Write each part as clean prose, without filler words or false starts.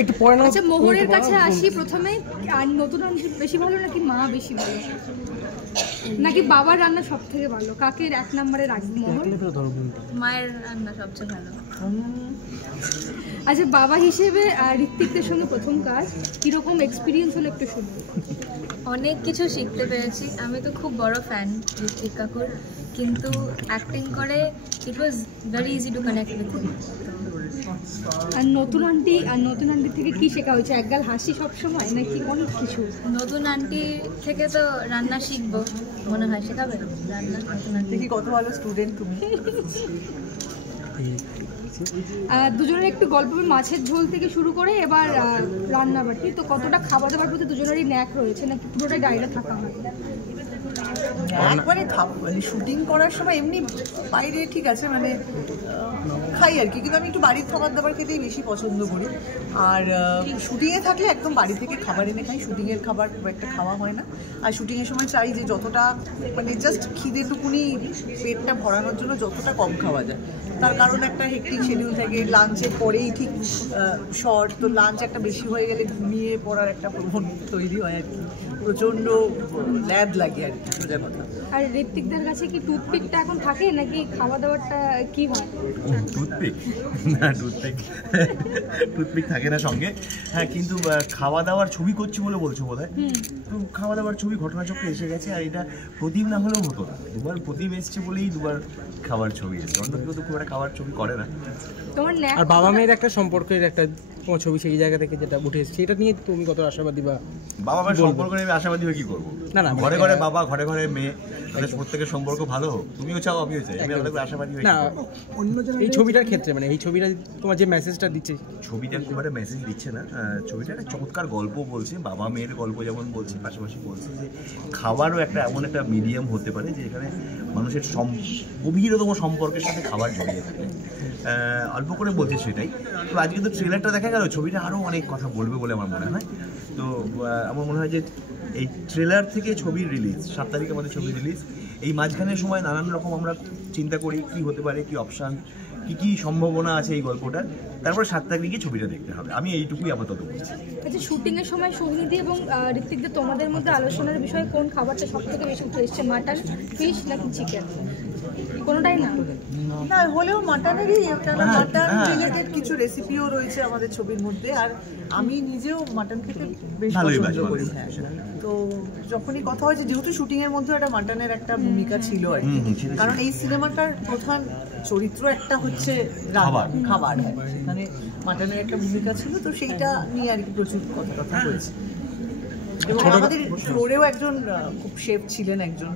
একটু পরে না। আচ্ছা মোহরের কাছে আসি প্রথমে, আর নতুন আন্টি বেশি ভালো নাকি মা বেশি ভালো, নাকি বাবার রান্না সব থেকে ভালো? কাকে এক নম্বরে রাখবি? মোহর? মায়ের রান্না সবচেয়ে ভালো। আচ্ছা বাবা হিসেবে ঋত্বিকদের সঙ্গে প্রথম কাজ, কিরকম এক্সপিরিয়েন্স হলো একটু শুনবো। অনেক কিছু শিখতে পেরেছি। আমি তো খুব বড় ফ্যান ঋত্বিক কাকুর, কিন্তু অ্যাক্টিং করে it was very easy to connect with him. আর নতুন আন্টি থেকে কি শেখা হয়েছে? একগাল হাসি সবসময় নাকি অনেক কিছু? নতুন আন্টি থেকে তো রান্না শিখবো মনে হয়, শেখাবে রান্না নতুন আন্টি। কি কত ভালো স্টুডেন্ট তুমি। দুজনের একটু গল্প, মাছের ঝোল থেকে শুরু করে এবার রান্নাবাটি, তো কতটা খাবার দাবার প্রতি দুজনেরই ন্যাক রয়েছে নাকি পুরোটাই ডাইরে থাকা হয়? একবারে মানে শুটিং করার সময় এমনি বাইরে ঠিক আছে মানে খাই আর কি, কিন্তু আমি একটু বাড়ির খাবার দাবার খেতেই বেশি পছন্দ করি। আর শুটিংয়ে থাকলে একদম বাড়ি থেকে খাবার এনে খাই, শুটিংয়ের খাবার খুব একটা খাওয়া হয় না। আর শুটিংয়ের সময় চাই যে যতটা মানে জাস্ট খিদেটুকুনি পেটটা ভরানোর জন্য যতটা কম খাওয়া যায়। তার কারণ একটা হেক্টিক শিডিউল থাকে, লাঞ্চের পরেই ঠিক শর্ট, তো লাঞ্চ একটা বেশি হয়ে গেলে ঘুমিয়ে পড়ার একটা প্রবণতা তৈরি হয় আর কি, প্রচণ্ড ল্যাদ লাগে আর কি সোজা কথা। আর ঋত্বিকদের কাছে কি টুথপিকটা এখন থাকে নাকি খাওয়া দাওয়াটা কি হয়? টুথপিক না, টুথপিক থাকে না সঙ্গে। হ্যাঁ, কিন্তু খাওয়া দাওয়ার ছবি করছি বলে বলছো বোধহয়। তো খাওয়া দাওয়ার ছবি ঘটনাচক্রে এসে গেছে, আর এটা প্রদীপ না হলেও হতো না। দুবার প্রদীপ এসছে বলেই দুবার খাবার ছবি এসছে, অন্য কেউ তো খুব একটা খাবার ছবি করে না। আর বাবা মেয়ের একটা সম্পর্কের একটা তোমার ছবি সেই জায়গা থেকে যেটা উঠে এসেছে, এটা নিয়ে তুমি কত আশাবাদী? বা বাবা মায়ের সম্পর্ক নিয়ে আমি আশাবাদী হয়ে কি করবো? না না, ঘরে ঘরে বাবা, ঘরে ঘরে মেয়ে, তাদের প্রত্যেকের সম্পর্ক ভালো হোক, তুমিও চাও আমিও চাই, আমি আলাদা করে আশাবাদী হই না। এই ছবিটার ক্ষেত্রে মানে এই ছবিটা তোমার যে মেসেজটা দিচ্ছে, ছবিটা খুব একটা মেসেজ দিচ্ছে না। ছবিটা একটা চমৎকার গল্প বলছে, বাবা মেয়ের গল্প যেমন বলছে, পাশাপাশি বলছে যে খাবারও একটা এমন একটা মিডিয়াম হতে পারে যে এখানে মানুষের গভীরতম সম্পর্কের সাথে খাবার জড়িয়ে থাকে। অল্প করে বলছে সেটাই। তো আজকে তো ট্রেলারটা দেখা গেল, ছবিটা আরও অনেক কথা বলবে বলে আমার মনে হয়। তো আমার মনে হয় যে এই ট্রেলার থেকে ছবির রিলিজ 7 তারিখে আমাদের ছবি রিলিজ, এই মাঝখানের সময় নানান রকম আমরা চিন্তা করি কি হতে পারে, কি অপশান, কি সম্ভাবনা আছে এই গল্পটার, তারপরে 7 তারিখে ছবিটা দেখতে হবে। আমি এইটুকুই আপাতত বলছি। আচ্ছা শুটিংয়ের সময় সোহিনীদি এবং ঋত্বিকদের তোমাদের মধ্যে আলোচনার বিষয়ে কোন খাবারটা সব থেকে বেশি উঠে এসছে? মাটন, ফিশ নাকি চিকেন? কোনোটাই না? না হলেও মাটনেরই একটা মাটন রিলেটেড কিছু রেসিপিও রয়েছে আমাদের ছবির মধ্যে। আর আমি নিজেও মাটন খেতে বেশ পছন্দ করি। হ্যাঁ, তো যখনই কথা হয়েছে, যেহেতু শুটিং এর মধ্যে একটা মাটনের একটা ভূমিকা ছিল আর কি, কারণ এই সিনেমাটার প্রধান চরিত্র একটা হচ্ছে খাবার, মানে মাটনের একটা ভূমিকা ছিল, তো সেইটা নিয়ে আর কি প্রচুর কথা হয়েছে। এবং আমাদের ফ্লোরেও একজন খুব শেফ ছিলেন, একজন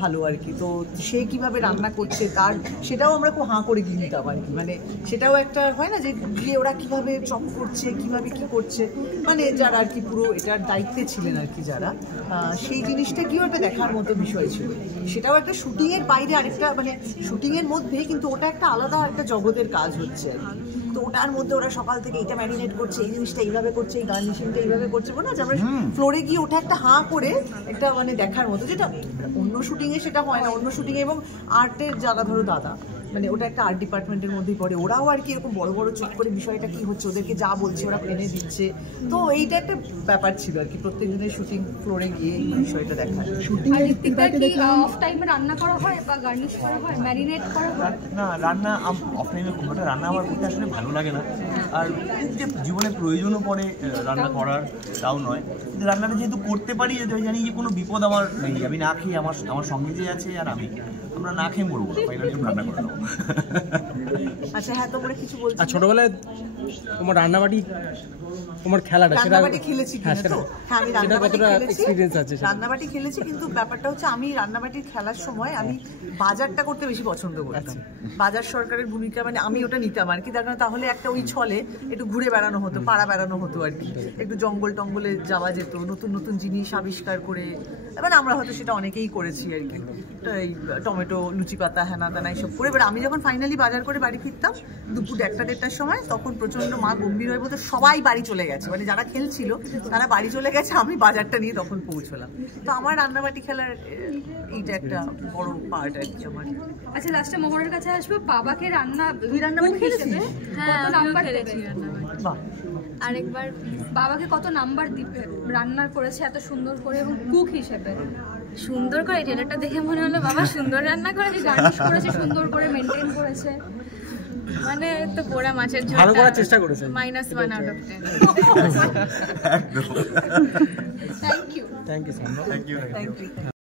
ভালো আর কি, তো সে কিভাবে রান্না করছে তার সেটাও আমরা খুব হাঁ করে গিলতাম আর কি। মানে সেটাও একটা হয় না যে গিয়ে ওরা কিভাবে চপ করছে, কিভাবে কি করছে, মানে যারা আর কি পুরো এটার দায়িত্বে ছিলেন আর কি, যারা সেই জিনিসটা কিও একটা দেখার মতো বিষয় ছিল। সেটাও একটা শুটিংয়ের বাইরে আরেকটা, মানে শুটিংয়ের মধ্যে কিন্তু ওটা একটা আলাদা একটা জগতের কাজ হচ্ছে আর কি। তো ওটার মধ্যে ওরা সকাল থেকে এটা ম্যারিনেট করছে, এই জিনিসটা এইভাবে করছে, এই গার্নিশিংটা এইভাবে করছে, বলে না যে আমরা ফ্লোরে গিয়ে ওটা একটা হাঁ করে একটা মানে দেখার মতো, যেটা অন্য শুটিংয়ে সেটা হয় না। অন্য শুটিংয়ে এবং আর্টের যারা ধরো দাদা, মানে ওটা একটা আর্ট ডিপার্টমেন্টের মধ্যেই পড়ে, ওরাও আর কি এরকম বড় বড় চুপ করে বিষয়টা কি হচ্ছে ওদেরকে যা বলছে ওরা এনে দিচ্ছে। তো এইটা একটা ব্যাপার ছিল আর কি, প্রত্যেক দিনের শুটিং ফ্লোরে গিয়ে এই বিষয়টা দেখা। অফ টাইমে রান্না করা হয় বা গার্নিশ করা হয়, ম্যারিনেট করা হয়? না, রান্না অফ টাইমে খুব একটা রান্না আমার করতে আসলে ভালো লাগে না, আর যে জীবনে প্রয়োজনও পড়ে রান্না করার তাও নয়, কিন্তু রান্নাটা যেহেতু করতে পারি, জানি যে কোনো বিপদ আমার নেই, আমি না খেয়ে আমার সঙ্গে যে আছে আর আমরা না খেয়ে মরবো, ফাইনালি রান্না করে নেবো। আচ্ছা হ্যাঁ, তোমরা কিছু বলছো? আর ছোটবেলায় তোমার রান্নাবাটি, তোমার খেলাটা, রান্নাবাটি খেলেছি কিনা? তো হ্যাঁ, আমি রান্নাবাটি খেলেছি, কিন্তু ব্যাপারটা হচ্ছে আমি রান্নাবাটি খেলার সময় আমি বাজারটা করতে বেশি পছন্দ করতাম। বাজার সরকারের ভূমিকা, মানে আমি ওটা নিতাম আর কি, তাহলে একটা ওই ছলে একটু ঘুরে বেড়ানো হতো, পাড়া বেড়ানো হতো আর কি, একটু জঙ্গল টঙ্গলে যাওয়া যেত, নতুন নতুন জিনিস আবিষ্কার করে, মানে আমরা হয়তো সেটা অনেকেই করেছি আর কি, এই টমেটো লুচি পাতা হ্যানা তেনা এইসব করে। এবার আমি যখন ফাইনালি বাজার করে বাড়ি ফিরতাম দুপুর 1টা-1:30টার সময়, তখন প্রচন্ড মা গম্ভীর হয়ে বলতো সবাই বাড়ি চলে গেছে, মানে যারা খেলছিল তারা বাড়ি চলে গেছে, আমি বাজারটা নিয়ে তখন পৌঁছলাম। তো আমার রান্নাবাটি খেলার এইটা একটা বড় পার্ট আর কি আমার। আচ্ছা লাস্টে মোহরের কাছে আসবো, বাবাকে তুই রান্নাবাটি খেলেছিস? হ্যাঁ, নাম্বার খেলেছি রান্নাবাটি। বাহ। আরেকবার বাবাকে কত নাম্বার দিবে রান্না করেছে এত সুন্দর করে এবং কুক হিসেবে? সুন্দর করে ট্রেলারটা দেখে মনে হলো বাবা সুন্দর রান্না করেছে, গার্নিশ করেছে সুন্দর করে, মেনটেন করেছে। মানে তো পোড়া মাছের ঝোল ভালো করার চেষ্টা করেছে। -1 out of 10। Thank you. Thank you. Thank you.